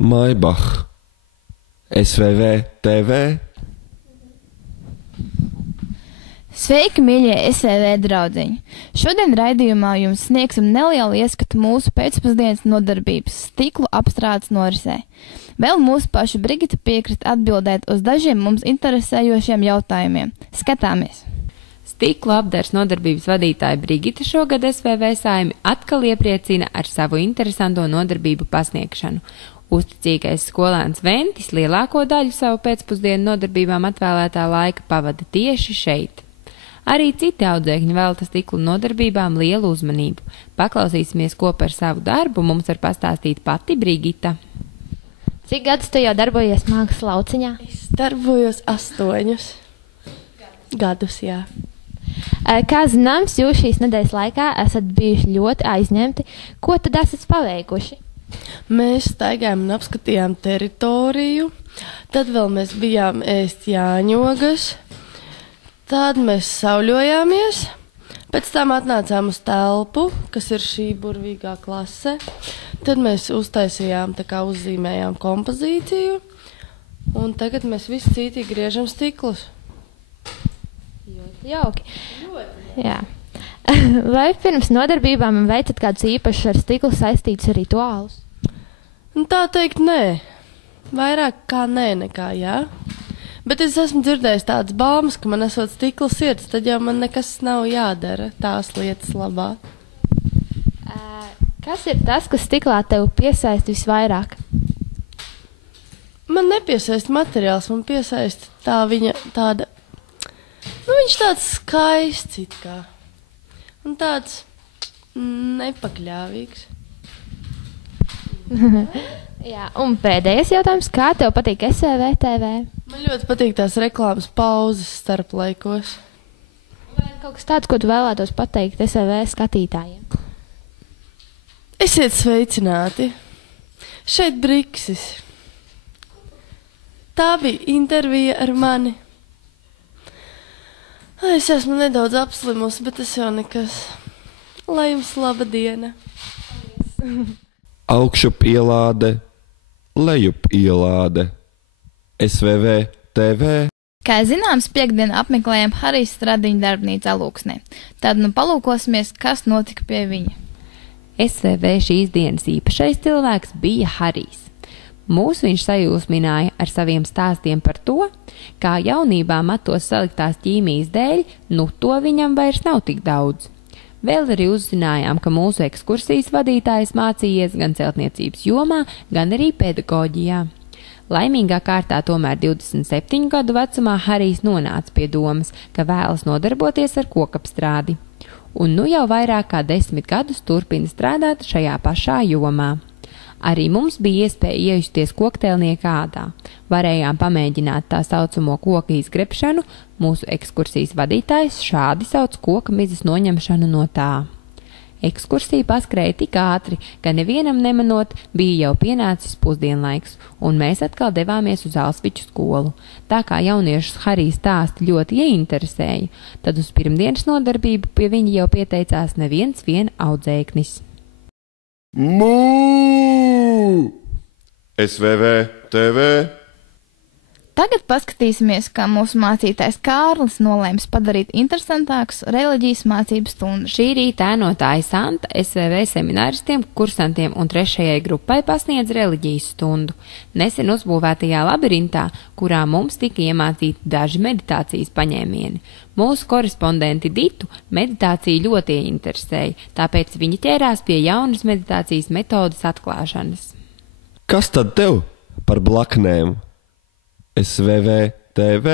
Maybach, SVV TV. Sveiki, mīļie SVV draudziņi! Šodien raidījumā jums sniegsim nelielu ieskatu mūsu pēcpusdienas nodarbības stiklu apstrādes norisē. Vēl mūsu paša Brigita piekrita atbildēt uz dažiem mums interesējošiem jautājumiem. Skatāmies! Stiklu apdars nodarbības vadītāja Brigita šogad SVV Saimi atkal iepriecina ar savu interesanto nodarbību pasniegšanu. Uzticīgais skolēns Ventis lielāko daļu savu pēcpusdienu nodarbībām atvēlētā laika pavada tieši šeit. Arī citi audzēkņi velta stiklu nodarbībām lielu uzmanību. Paklausīsimies, ko par savu darbu mums var pastāstīt pati Brigita. Cik gadus tu jau darbojies mākslas lauciņā? Es darbojos 8 gadus, jā. Kā zināms, jūs šīs nedēļas laikā esat bijuši ļoti aizņemti. Ko tad esat paveikuši? Mēs staigājām un apskatījām teritoriju, tad vēl mēs bijām ēst jāņogas, tad mēs sauļojāmies, pēc tam atnācām uz telpu, kas ir šī burvīgā klase, tad mēs uztaisījām, uzzīmējām kompozīciju, un tagad mēs visi cītīgi griežam stiklus. Ļoti jauki. Jā. Vai pirms nodarbībām veicat kādus īpašus ar stiklu saistītus rituālus? Tā teikt, nē. Vairāk kā nē, nekā jā. Bet es esmu dzirdējis tādas baumas, ka man esot stikla sirds, tad jau man nekas nav jādara tās lietas labā. Kas ir tas, kas stiklā tev piesaista visvairāk? Man nepiesaista materiāls, man piesaista tā viņa tāda, viņš tāds skaists it kā. Un tāds nepakļāvīgs. Jā, un pēdējais jautājums, kā tev patīk SVV TV? Man ļoti patīk tās reklāmas pauzes starp laikos. Vai ir kaut kas tāds, ko tu vēlētos pateikt SVV skatītājiem? Esiet sveicināti! Šeit Briksis. Tā bija intervija ar mani. Es esmu nedaudz apslimusi, bet tas jau nekas. Lai jums laba diena. Augšup ielāde, lejup ielāde. SVV TV. Kā zināms, piektdien apmeklējam Harijas Stradiņa darbnīcu Alūksnē. Tad nu palūkosimies, kas notika pie viņa. SVV šīs dienas īpašais cilvēks bija Harijs. Mūs viņš sajūsmināja ar saviem stāstiem par to, kā jaunībā matos saliktās ķīmijas dēļ, to viņam vairs nav tik daudz. Vēl arī uzzinājām, ka mūsu ekskursijas vadītājs mācījies gan celtniecības jomā, gan arī pedagoģijā. Laimīgā kārtā tomēr 27 gadu vecumā Harijs nonāca pie domas, ka vēlas nodarboties ar kokapstrādi. Un jau vairāk kā 10 gadus turpina strādāt šajā pašā jomā. Arī mums bija iespēja iejusties kokteilnieka ādā. Varējām pamēģināt tā saucamo koka izgrebšanu, mūsu ekskursijas vadītājs šādi sauc koka mizas noņemšanu no tā. Ekskursija paskrēja tik ātri, ka nevienam nemanot bija jau pienācis pusdienlaiks, un mēs atkal devāmies uz Alsviču skolu. Tā kā jauniešus Harijs stāsti ļoti ieinteresēja, tad uz pirmdienas nodarbību pie viņa jau pieteicās neviens vien audzēknis. Mū! SVV TV. Tagad paskatīsimies, kā mūsu mācītājs Kārlis nolēms padarīt interesantākus reliģijas mācības stundas. Šī rīta ēnotāja Santa SVV semināristiem, kursantiem un 3. grupai pasniedz reliģijas stundu. Nesen uzbūvētajā labirintā, kurā mums tika iemācīti daži meditācijas paņēmieni. Mūsu korespondenti Ditu meditācija ļoti interesēja, tāpēc viņa ķērās pie jaunas meditācijas metodas atklāšanas. Kas tad tev par blaknēm? SVV TV.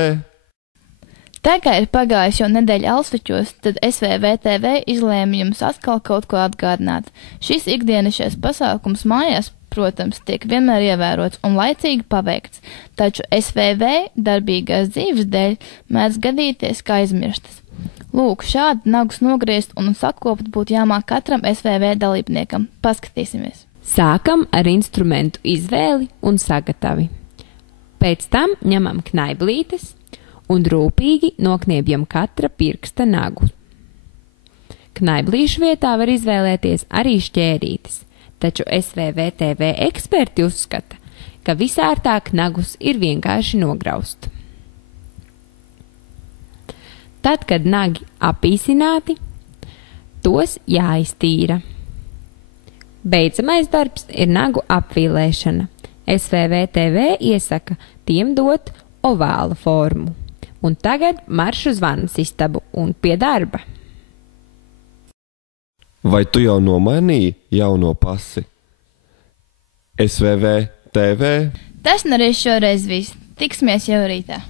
Tā kā ir pagājis jau nedēļa Alsvičos, tad SVV TV izlēma jums atkal kaut ko atgādināt. Šis ikdienišais pasākums mājās, protams, tiek vienmēr ievērots un laicīgi paveikts, taču SVV darbīgās dzīves dēļ mēdz gadīties, kā aizmirstas. Lūk, šādi nagus nogriezt un sakopt būtu jāmāk katram SVV dalībniekam. Paskatīsimies! Sākam ar instrumentu izvēli un sagatavi. Pēc tam ņemam knaiblītes un rūpīgi nokniebjam katra pirksta nagu. Knaiblīšu vietā var izvēlēties arī šķērītes, taču SVV TV eksperti uzskata, ka visērtāk nagus ir vienkārši nograust. Tad, kad nagi apīsināti, tos jāiztīra. Beidzamais darbs ir nagu apvīlēšana. SVV-TV iesaka tiem dot ovālu formu. Un tagad marš uz vannas istabu un pie darba. Vai tu jau nomainīji jauno pasi? SVV-TV. Tas arī šoreiz viss. Tiksimies jau rītā.